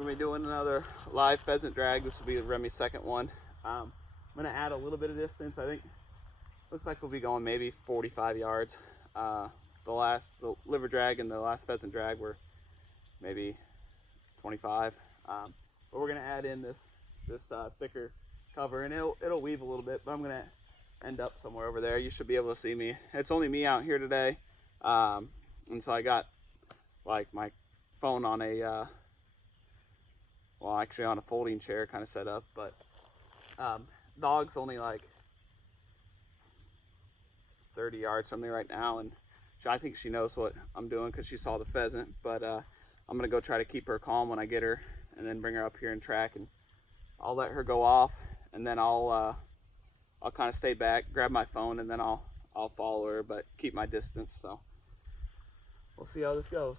We're gonna be doing another live pheasant drag. This will be Remi's second one. I'm gonna add a little bit of distance. I think looks like we'll be going maybe 45 yards. The liver drag and the last pheasant drag were maybe 25. But we're gonna add in this thicker cover, and it'll weave a little bit. But I'm gonna end up somewhere over there. You should be able to see me. It's only me out here today, and so I got like my phone on a well, actually on a folding chair kind of set up, but dog's only like 30 yards from me right now, and I think she knows what I'm doing because she saw the pheasant. But I'm gonna go try to keep her calm when I get her, and then bring her up here and track, and I'll let her go off, and then I'll kind of stay back, grab my phone, and then I'll follow her, but keep my distance. So we'll see how this goes.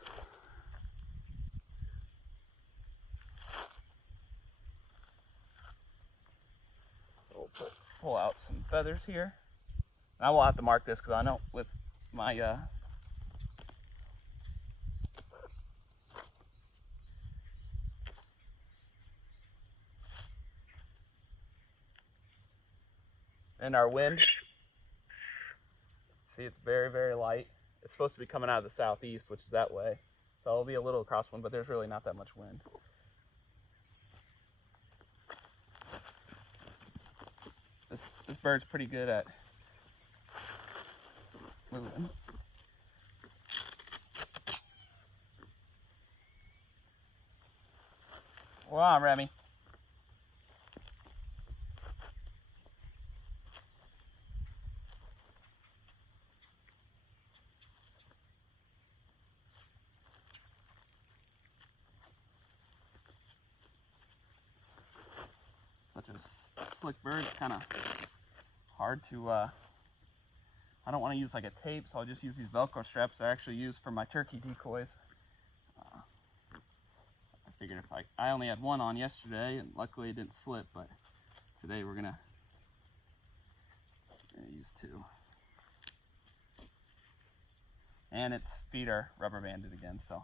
So we'll pull out some feathers here. And I will have to mark this because I know with my and our wind, see, it's very, very light. It's supposed to be coming out of the southeast, which is that way. So it'll be a little crosswind, but there's really not that much wind. This bird's pretty good at moving. Well on, Remi. Such a slick bird, it's kind of hard to, I don't want to use like a tape, so I'll just use these Velcro straps that I actually use for my turkey decoys. I figured if I only had one on yesterday, and luckily it didn't slip, but today we're gonna use two. And its feet are rubber banded again, so.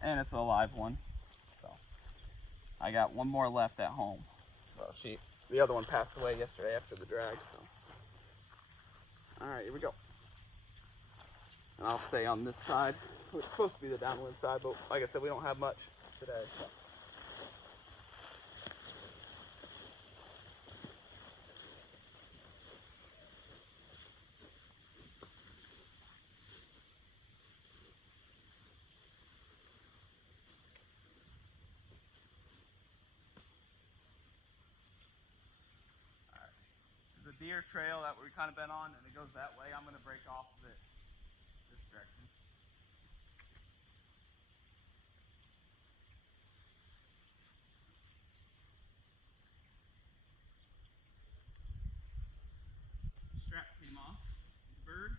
And it's a live one, so I got one more left at home. Well, the other one passed away yesterday after the drag, so. All right, here we go. And I'll stay on this side. It's supposed to be the downwind side, but like I said, we don't have much today. So. Deer trail that we've kind of been on, and it goes that way. I'm going to break off of it this direction. Strap came off the bird.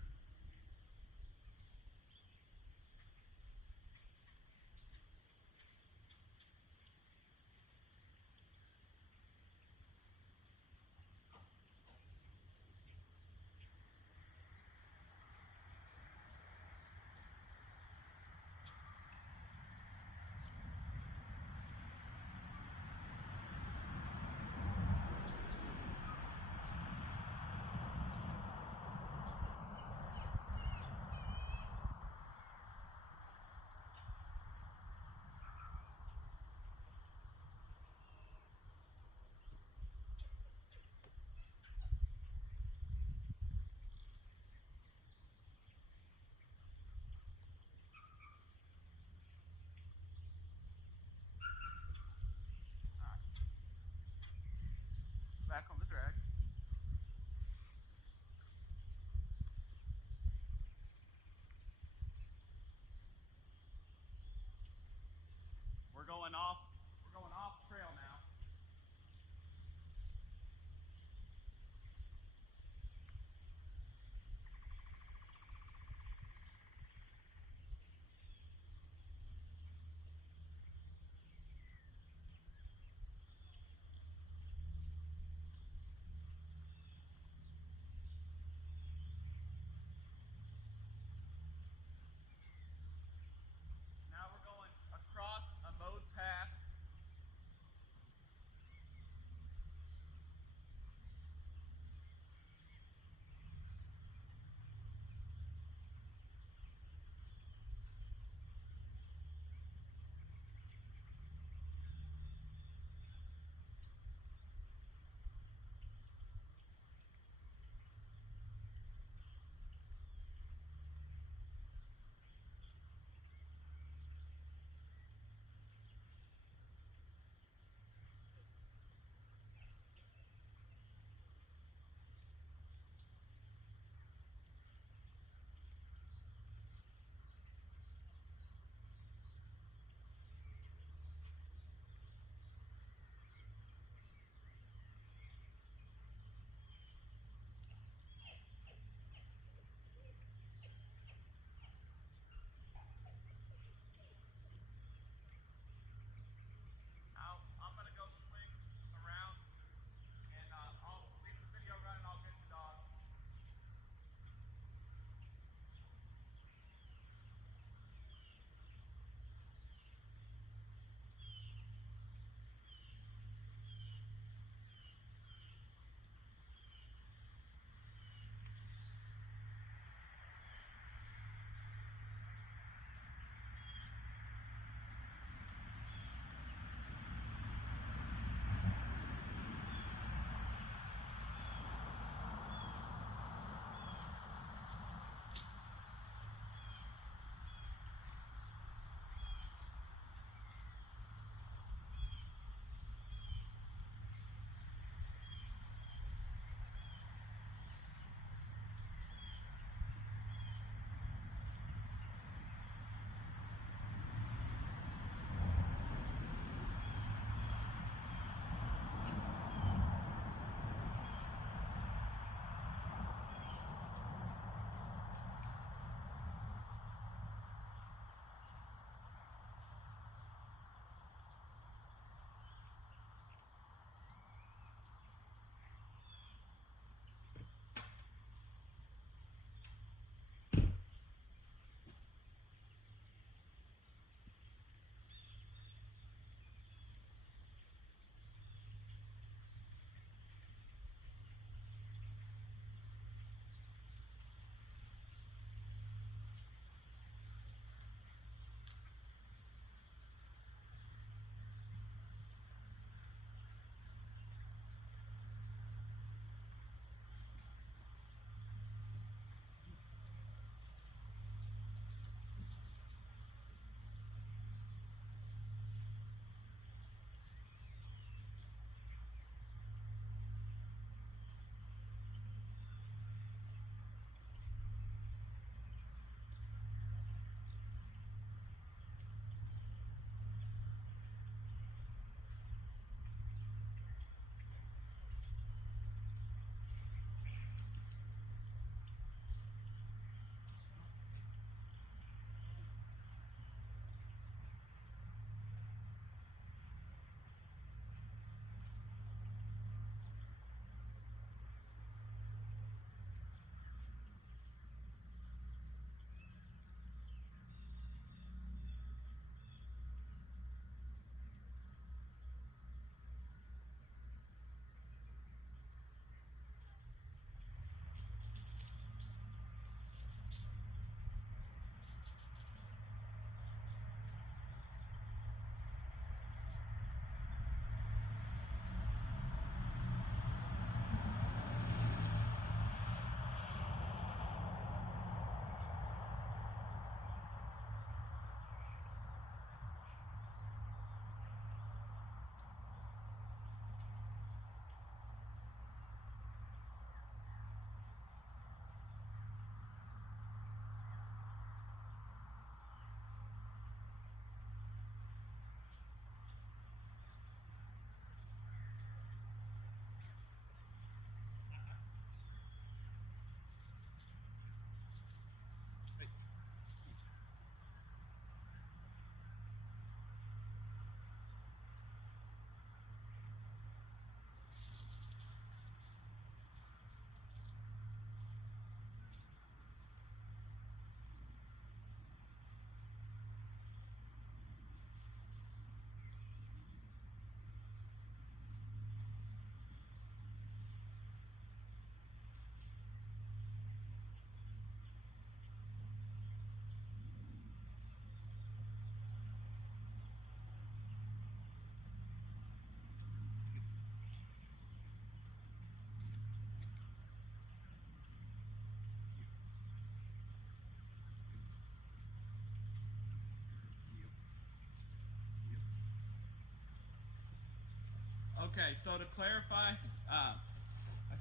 Okay, so to clarify, I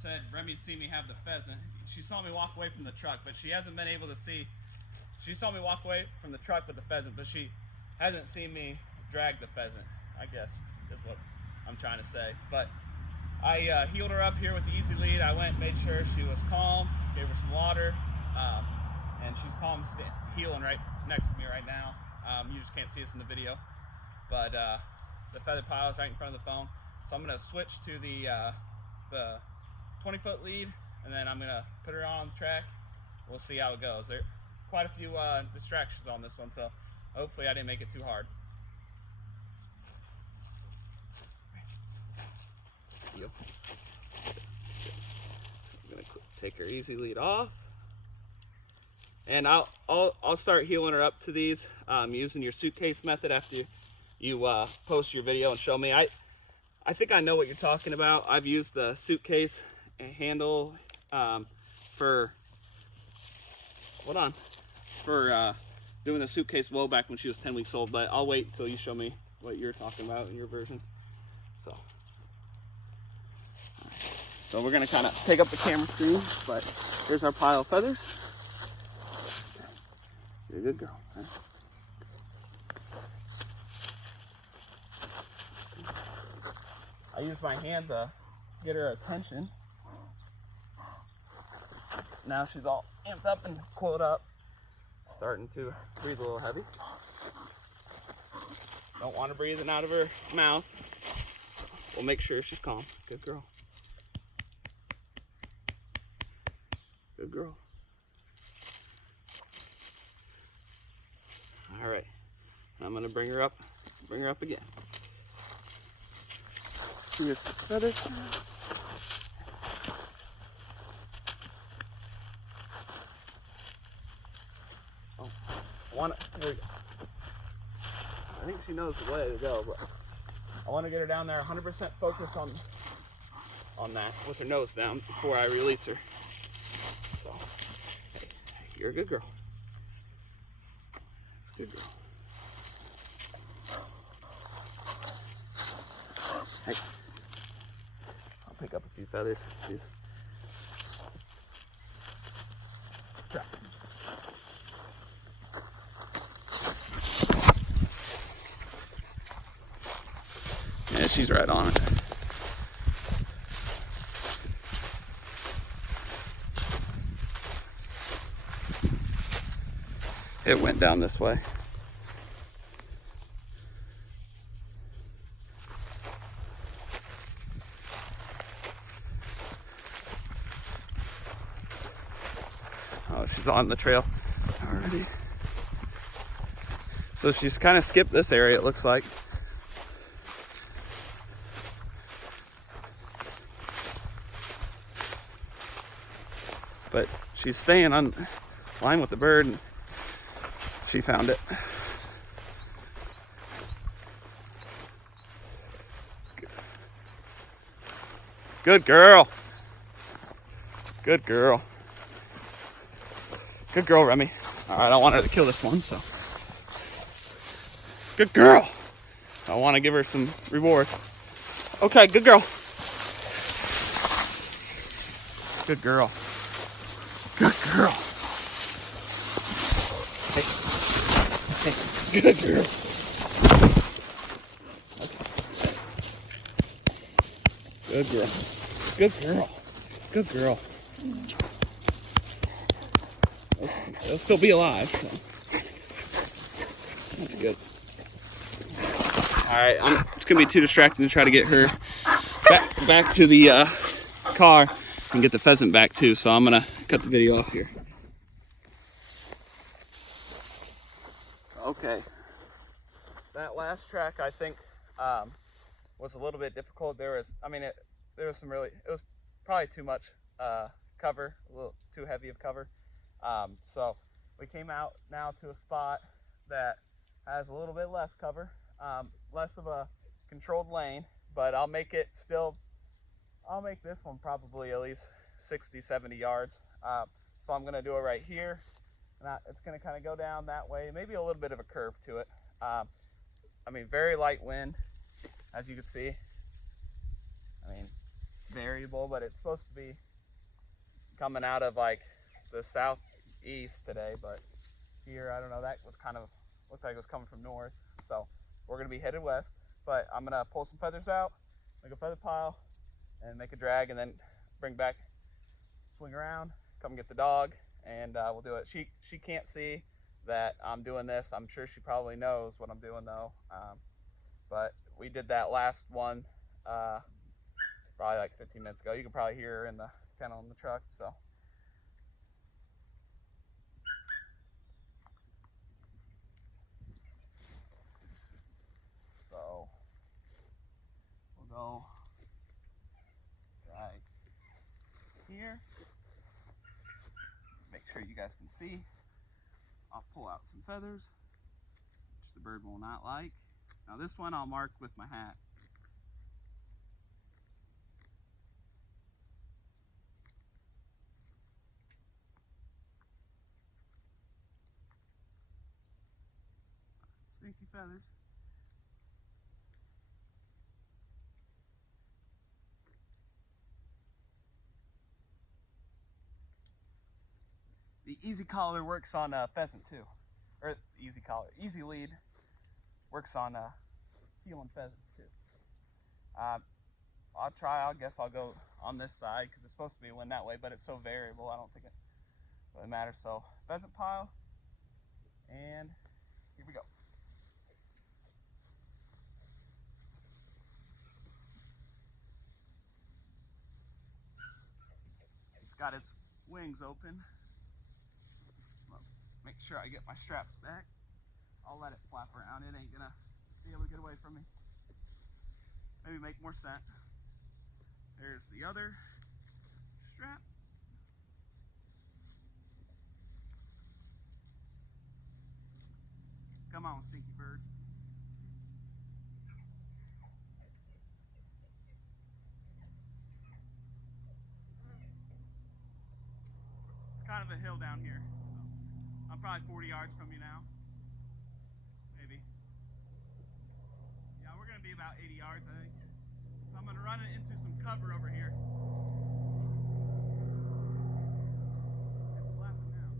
said Remi's seen me have the pheasant. She saw me walk away from the truck, but she hasn't been able to see. She saw me walk away from the truck with the pheasant, but she hasn't seen me drag the pheasant, I guess is what I'm trying to say. But I heeled her up here with the easy lead. I went and made sure she was calm, gave her some water, and she's calm, heeling right next to me right now. You just can't see this in the video, but the feather pile is right in front of the phone. So I'm gonna switch to the 20-foot lead, and then I'm gonna put her on the track. We'll see how it goes. There are quite a few distractions on this one, so hopefully I didn't make it too hard. I'm gonna take her easy lead off, and I'll start heeling her up to these using your suitcase method after you post your video and show me. I think I know what you're talking about. I've used the suitcase handle for doing the suitcase blow back when she was 10 weeks old, but I'll wait until you show me what you're talking about in your version. So we're gonna kind of take up the camera screen, but here's our pile of feathers. You're a good girl. Huh? I use my hand to get her attention. Now she's all amped up and coiled up, starting to breathe a little heavy. Don't want her breathing out of her mouth. We'll make sure she's calm. Good girl. Good girl. All right, I'm gonna bring her up again. Here's the feathers. There we go. I think she knows the way to go, but I want to get her down there 100% focus on that with her nose down before I release her. So, hey, you're a good girl. Good girl. Hey, I'll pick up a few feathers. Please. Yeah, she's right on it. It went down this way. Oh, she's on the trail already. So she's kind of skipped this area, it looks like. But she's staying on line with the bird, and she found it. Good girl. Good girl. Good girl, Remi. All right, I want her to kill this one, so. Good girl. I want to give her some reward. Okay, good girl. Good girl. Good girl. Hey. Hey. Good girl. Okay. Good girl. Good girl. Good girl. They'll still be alive, so that's good. All right, it's gonna be too distracting to try to get her back to the car and get the pheasant back too, so I'm gonna cut the video off here. Okay, that last track I think was a little bit difficult. There was probably too much cover, a little too heavy of cover. So we came out now to a spot that has a little bit less cover, less of a controlled lane, but I'll make this one probably at least 60-70 yards. So I'm gonna do it right here, and it's gonna kind of go down that way, maybe a little bit of a curve to it. Very light wind, as you can see. I mean, variable, but it's supposed to be coming out of like the southeast today, but here, I don't know, that was kind of, looked like it was coming from north. So we're gonna be headed west, but I'm gonna pull some feathers out, make a feather pile, and make a drag, and then bring back, swing around, come get the dog, and we'll do it. She can't see that I'm doing this. I'm sure she probably knows what I'm doing though. But we did that last one probably like 15 minutes ago. You can probably hear her in the kennel in the truck. So we'll go right here. Make sure you guys can see. I'll pull out some feathers, which the bird will not like. Now this one I'll mark with my hat. Stinky feathers. The easy collar works on pheasant too, or easy collar, easy lead works on heeling pheasants too. I'll try. I guess I'll go on this side because it's supposed to be a wind that way, but it's so variable. I don't think it really matters. So pheasant pile, and here we go. It's got its wings open. Make sure I get my straps back. I'll let it flap around. It ain't gonna be able to get away from me. Maybe make more scent. There's the other strap. Come on, stinky birds. It's kind of a hill down here. So I'm probably 40 yards from you now. Maybe. Yeah, we're gonna be about 80 yards, I think. So I'm gonna run it into some cover over here. It's flapping now.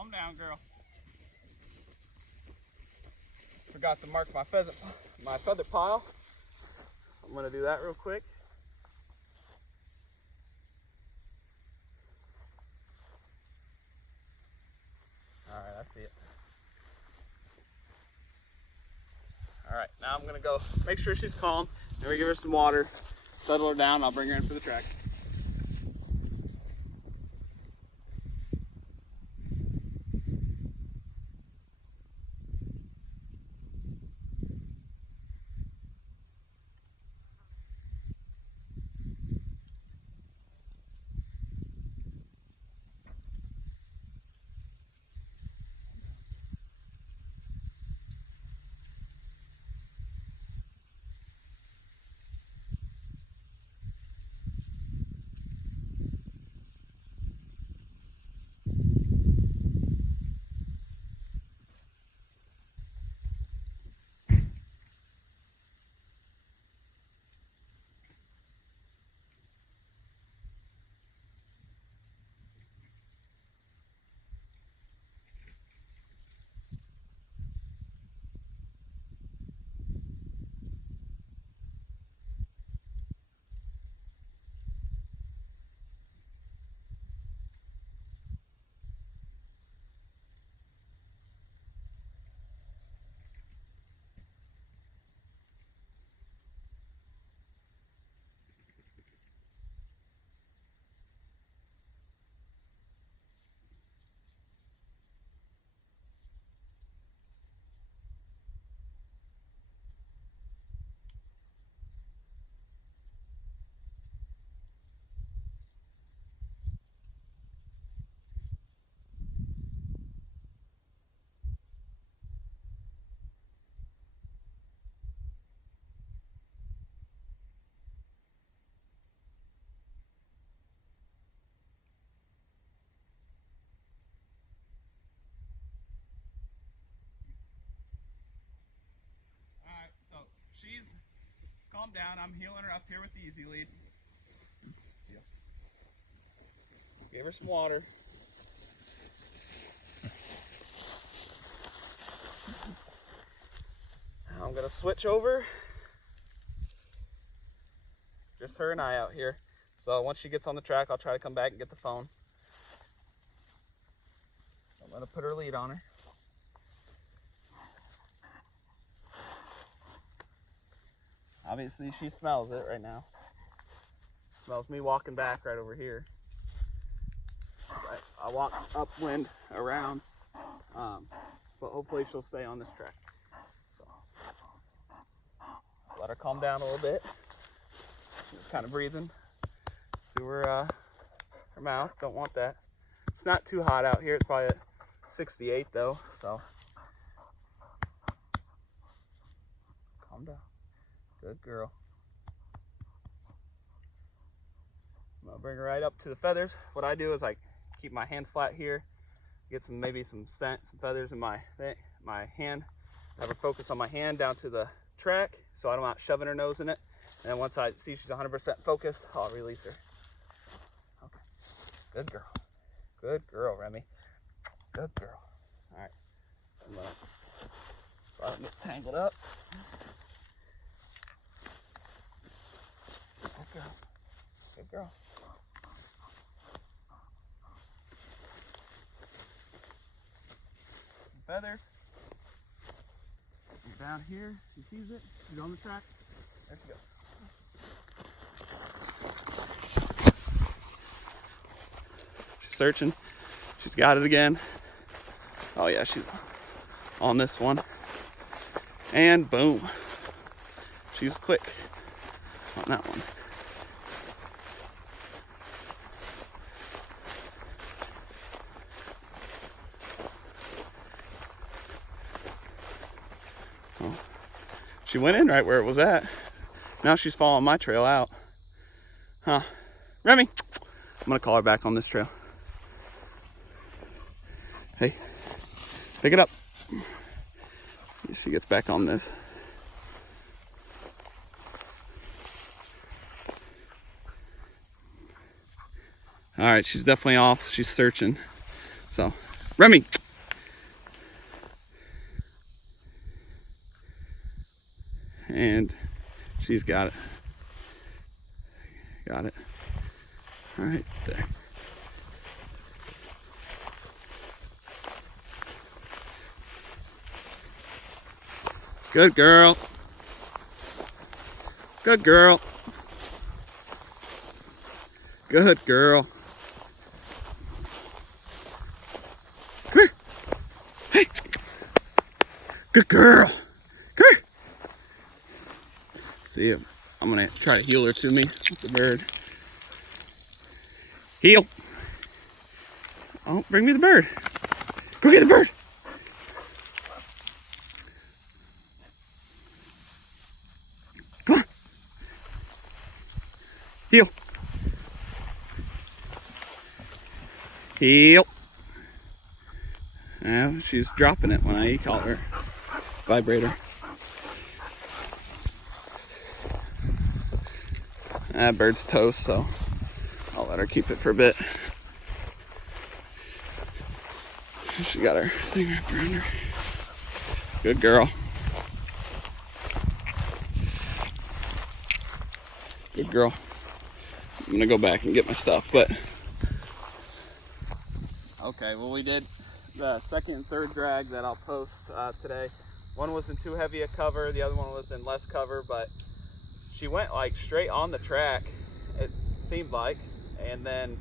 Calm down, girl. Forgot to mark my feather pile. I'm gonna do that real quick. All right, I see it. All right, now I'm gonna go make sure she's calm. Then we give her some water, settle her down. I'll bring her in for the track. Calm down. I'm healing her up here with the easy lead. Gave her some water. Now I'm gonna switch over. Just her and I out here. So once she gets on the track, I'll try to come back and get the phone. I'm gonna put her lead on her. Obviously she smells it right now. Smells me walking back right over here. Right, I walk upwind around, but hopefully she'll stay on this track. So, let her calm down a little bit. Just kind of breathing through her mouth. Don't want that. It's not too hot out here. It's probably at 68 though, so calm down. Good girl. I'm gonna bring her right up to the feathers. What I do is I keep my hand flat here, get maybe some scent, some feathers in my hand. Have her focus on my hand down to the track, so I'm not shoving her nose in it. And then once I see she's 100% focused, I'll release her. Okay. Good girl. Good girl, Remi. Good girl. All right. I'm gonna try to get tangled up. Good girl. Good girl. Some feathers. And down here, she sees it. She's on the track. There she goes. She's searching. She's got it again. Oh yeah, she's on this one. And boom. She was quick on that one. Oh, she went in right where it was at. Now she's following my trail out. Huh. Remi, I'm gonna call her back on this trail. Hey, pick it up. She gets back on this. All right, she's definitely off. She's searching. So Remi. And she's got it. Got it. All right, there. Good girl. Good girl. Good girl. Come here. Hey. Good girl. Come here. See, I'm gonna try to heel her to me with the bird. Heel. Oh, bring me the bird. Go get the bird. Come on. Heel. Heel. Now she's dropping it when I call her. Vibrator. That bird's toast, so I'll let her keep it for a bit. She got her thing wrapped around her. Good girl. Good girl. I'm gonna go back and get my stuff, but okay, well, we did the second and third drag that I'll post today. One was in too heavy a cover, the other one was in less cover, but she went like straight on the track, it seemed like, and then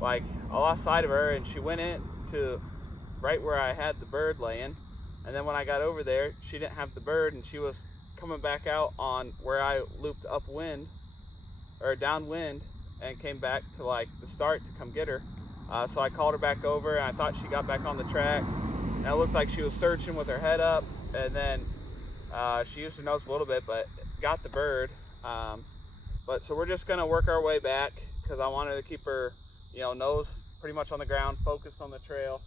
like I lost sight of her and she went in to right where I had the bird laying, and then when I got over there she didn't have the bird and she was coming back out on where I looped upwind or downwind and came back to like the start to come get her. So I called her back over and I thought she got back on the track, and it looked like she was searching with her head up, and then she used her nose a little bit but got the bird. But so we're just gonna work our way back because I wanted to keep her, you know, nose pretty much on the ground, focused on the trail.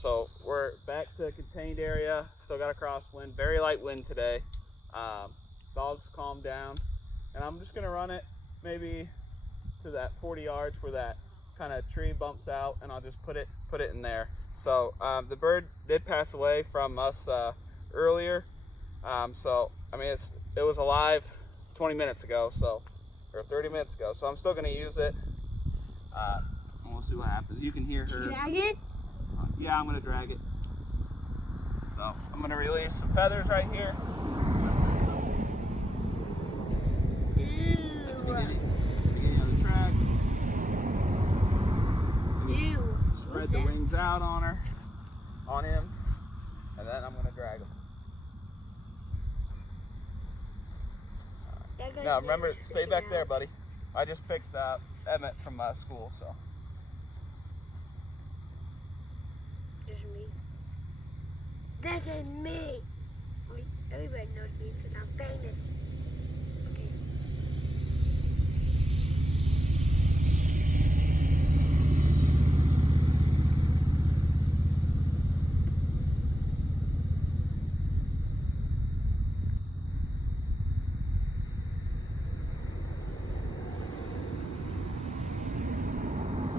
So we're back to a contained area, still got a crosswind, very light wind today. Dogs calmed down, and I'm just gonna run it maybe to that 40 yards where that kind of tree bumps out, and I'll just put it in there. So the bird did pass away from us earlier. So I mean it was alive 20 minutes ago, so, or 30 minutes ago. So I'm still gonna use it. And we'll see what happens. You can hear her. Drag it? Yeah, I'm gonna drag it. So I'm gonna release some feathers right here. Beginning of the track. Spread the wings out on her, on him, and then I'm gonna drag him. Now remember, stay back there, buddy. I just picked Emmett from school, so. This is me. This is me. Wait, everybody knows me because I'm famous. Okay.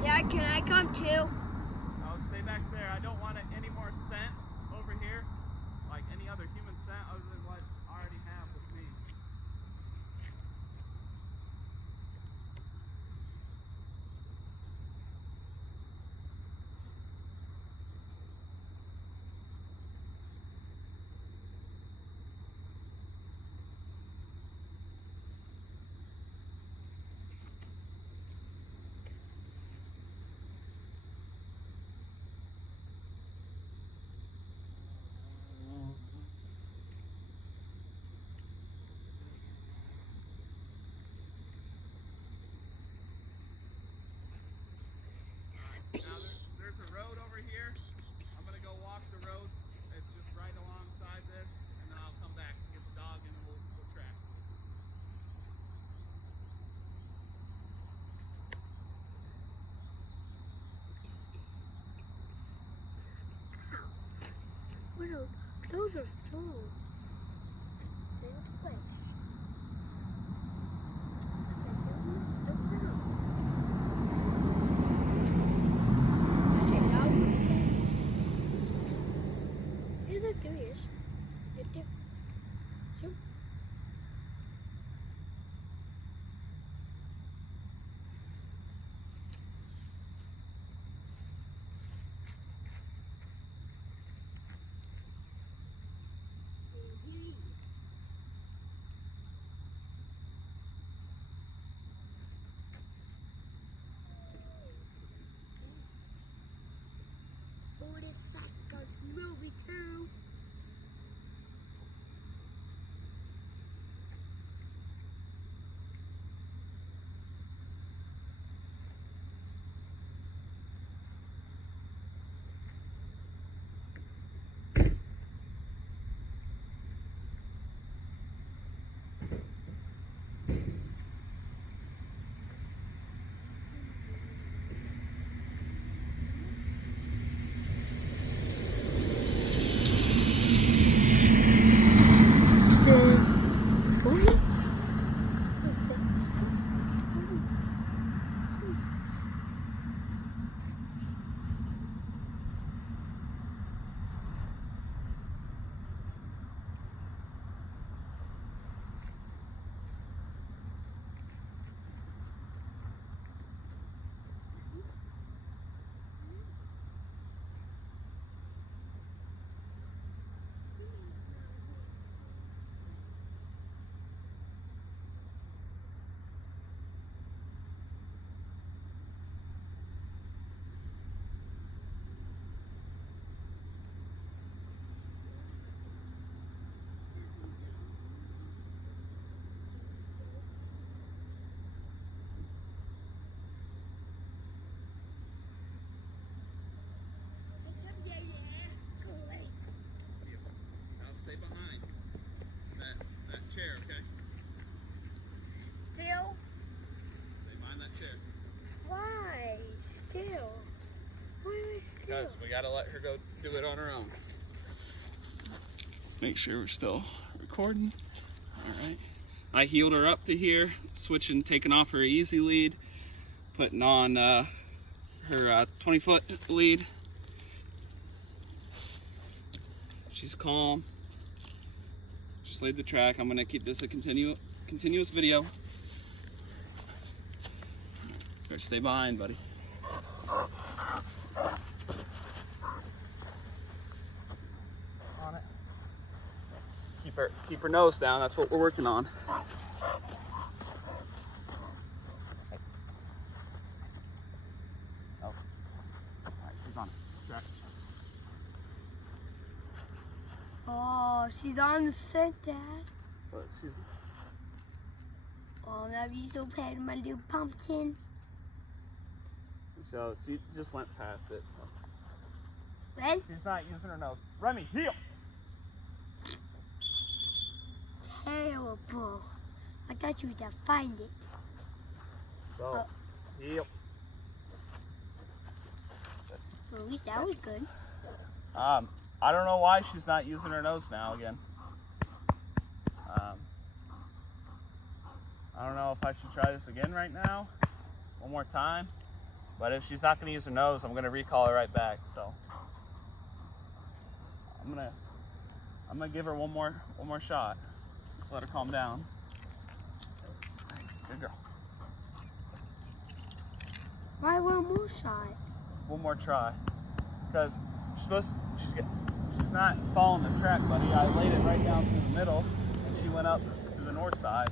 Dad, can I come too? I'll stay back there. I don't want any more scent over here, like any other human scent other than what I already have with me. Now there's a road over here. I'm gonna go walk the road. It's just right alongside this, and then I'll come back and get the dog and then we'll track. Those are full. Why am I still? Because we gotta let her go do it on her own. Make sure we're still recording. All right. I heeled her up to here, switching, taking off her easy lead, putting on her 20-foot lead. She's calm. Just laid the track. I'm gonna keep this a continuous video. Better stay behind, buddy. On it. Keep her nose down. That's what we're working on. Oh. All right, she's on it. Track. Oh, she's on the scent, Dad. But she's. Oh, that be so proud of my little pumpkin. So she just went past it. When? She's not using her nose. Remi, heel. Terrible. I thought you would have find it. So, heel. Well, at least that was good. I don't know why she's not using her nose now again. I don't know if I should try this again right now, one more time. But if she's not going to use her nose, I'm going to recall her right back. So I'm gonna give her one more shot. Let her calm down. Good girl. Why one more shot? One more try, because she's not following the track, buddy. I laid it right down through the middle, and she went up to the north side.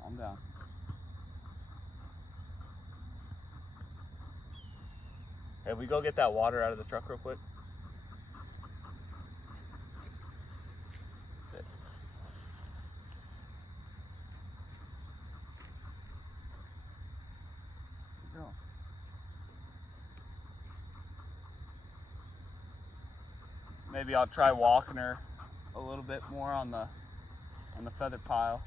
Calm down. Hey, we go get that water out of the truck real quick. That's it. Good girl. Maybe I'll try walking her a little bit more on the feather pile.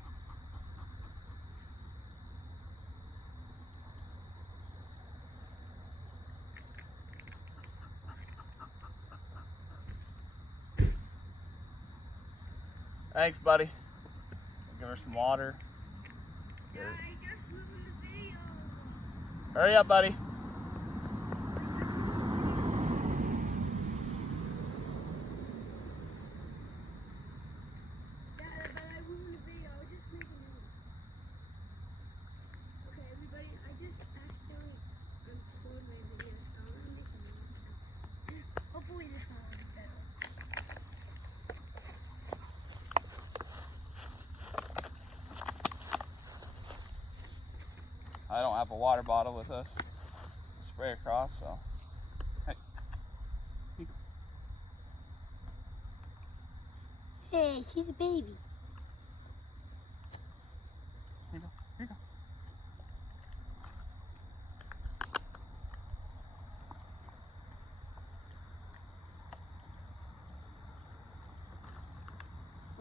Thanks, buddy. I'll give her some water. Hurry up, buddy. I don't have a water bottle with us to spray across, so. Hey. Here you go. Hey, she's a baby. Here you go. Here you go.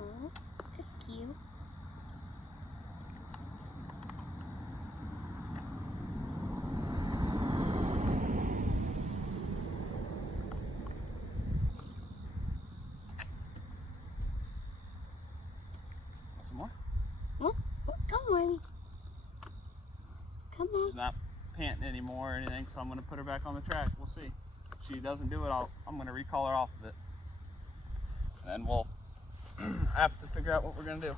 Oh, that's cute. Some more? Oh, come on. Come on. She's not panting anymore or anything, so I'm going to put her back on the track. We'll see. If she doesn't do it, I'm going to recall her off of it. And we'll have to figure out what we're going to do.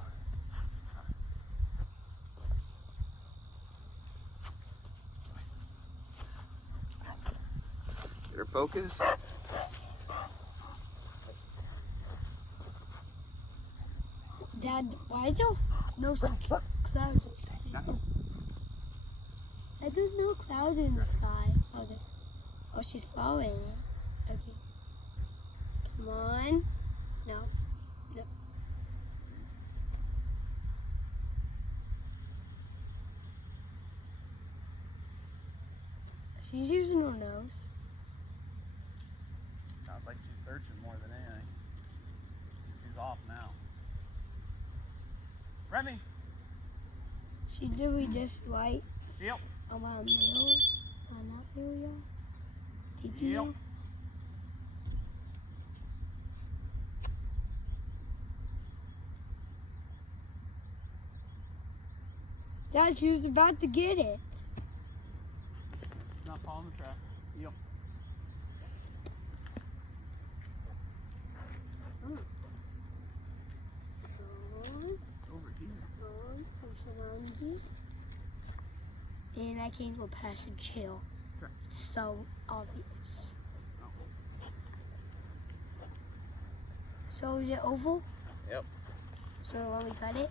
Get her focused. Dad, why is there no clouds? There's no clouds in the sky. Oh, she's following it. Okay. Come on. No. No. She's using her nose. Sounds like she's searching more than anything. She's off now. Remi! She's doing just right. Yep. Around middle. On that area. Did you Yep. know? Dad, she was about to get it. Not following the track. Yep. Over here. And I can't go past and chill. Correct. So obvious. Oh. So is it oval? Yep. So let me cut it.